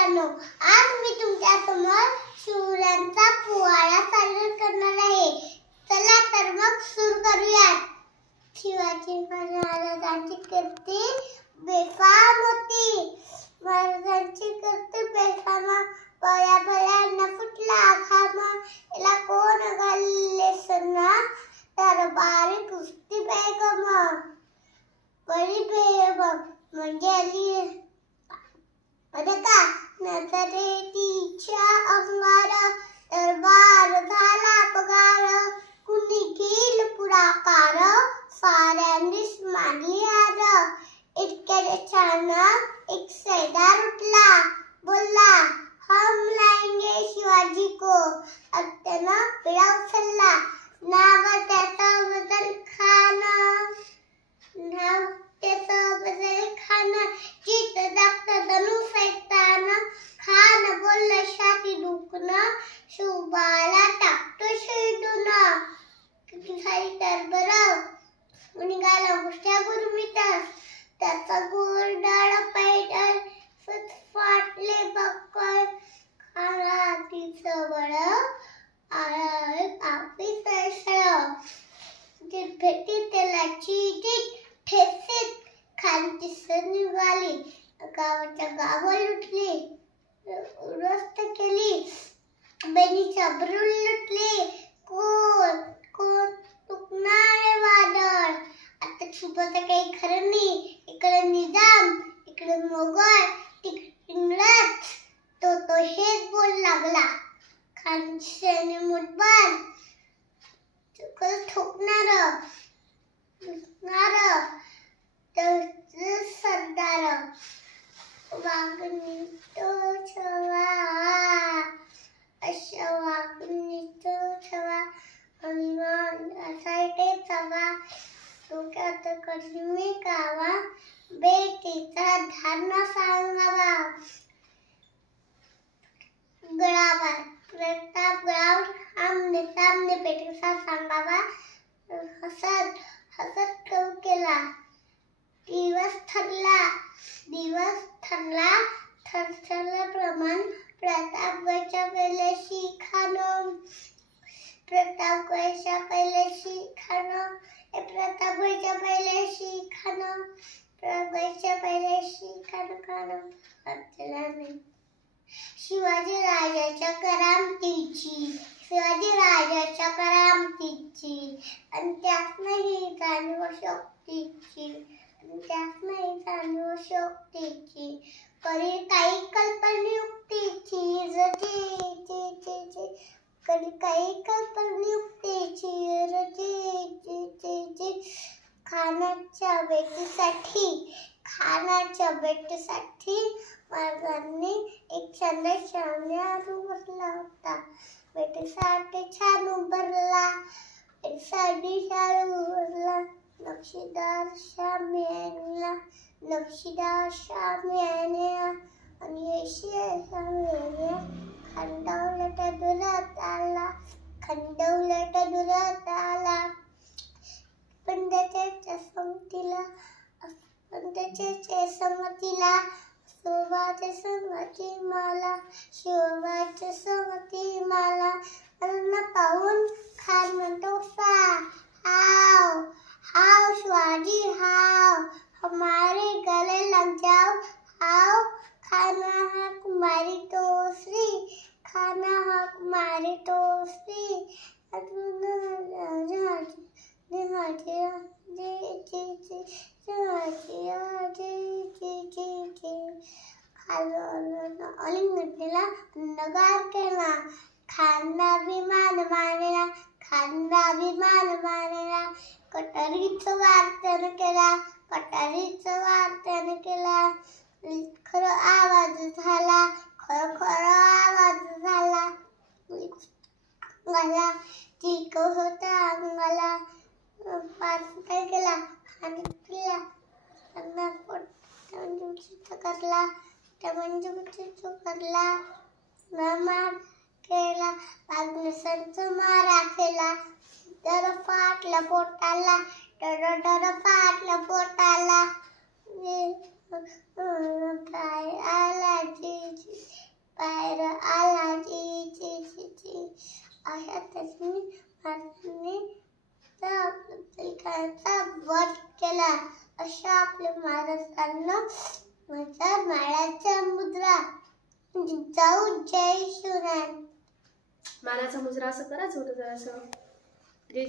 मित्रांनो, आज मी तुमच्या समोर शिवरायांचा पोवाडा सादर करणार आहे. चला तर मग सुरू करूयात. शिवाजी महाराजांची कीर्ती बेफाम होती. महाराजांची कीर्ती बेफाम, बळ्या बळ्यांना फुटला घाम. याला कोण घालले सन्ना, दरबारी कुस्ती बेगम. बडी बेगम म्हणजे आली का नजरेतीच्या अंगार, दरबार झाला पगार. कुणी घेईल पुढाकार, साऱ्यांनीच मानली हार. इतक्या छान एक सरदार उठला, बोलला हम लाएंगे शिवाजी को. त्यानं पिढा उचलला, नाव त्याचं बदल खान. नाव त्याचं बदल खान. चित दाखत धनुष ऐकतान, खान बोलला छाती दुखणं, शिवबाला टाकतो शेंडून. किती सारी तरबर निघाला हुशा गुरमीत, त्याचा गोरडाळ पैदल फाटले बक्कळ. खानातीचं बळ आपली सळसळ, भेटी तेलाची ठेसीत खानची सर निघाली. गावाच्या गाव लुटली, उरस्त केली, बहिणीच्या अब्रू लुटली. कोण कोण तुकणारे वादळ. आता छुपाचं काही खरं नाही. इकडे निजाम, इकडे मोगल, तिकडे इंग्रज. तो हेच बोल लागला. खानची सैन्य मुठभर ठोकणार सरदार. वागणी तो छवा, अशा वागणी तो छवा, अभिमान असायटे चवा. डोक्यात कलमी कावा, बेटीचा धारणा सांगावा. गळावर प्रताप गळावर आमने सामने बेटीचा सांगावा. हसत हसत कव केला. दिवस ठरला थरथरल्याप्रमाण प्रतापगडच्या पहिल्याशी खान. प्रतापगडच्या पहिल्याशी खान. प्रतापगडच्या पहिल्याशी खान. प्रतापगडच्या पहिल्याशी खान. शिवाजी राजाच्या करामतीची, शिवाजी राजाच्या करामतीची आणि त्यात नाही जाणीव शक्तीची, त्यात नाही जाणीव शक्तीची. कधी काही कल्पनायुक्तीची, कधी काही कल्पनायुक्तीची. खानाच्या भेटीसाठी महाराजांनी एक छान उभारला होता. भेटीसाठी छान उभारला, भेटीसाठी छान उभारला. नक्षीदार शामी आणला, नक्षीदार शामी आणला आणि शामी खंडवलट दुरात आला, खंडवलट दुरात आला. पंडिताच्या संगतीला शोभाच्या संगती माला, शोभाच्या संगती माला. अन्न पाहून खान म्हणतो हाव हाव शिवाजी हाव, हमारे गले लग जाओ हाव. खाना हा कुमारी तो श्री, खाना हा कुमारी तो श्री. आलिंगन केला, नगार केला. खानला अभिमान मानला, खानला अभिमान मानला. कटारीचं वार्तन केला, कटारीचं वार्तन केला. खरं आवाज झाला, खरं आवाज झाला. अंगाला चिक होता अंगाला. पार्सल केला आणि पिला. करला त्या मंजुकीचा करला. मार केला, संच मारा केला. डर फाटला पोटाला, डर फाटला पोटाला. काय आला जी बाहेर आला ची ची ची ची अशा त्यांनी महाराजांनी तिलकांचा वध केला. अशा आपल्या महाराजांना माझ्या माळ्याच्या मुद्रा जाऊ जय शिवराय. मानाचा मुजरा असं करायचं होतं जरासं.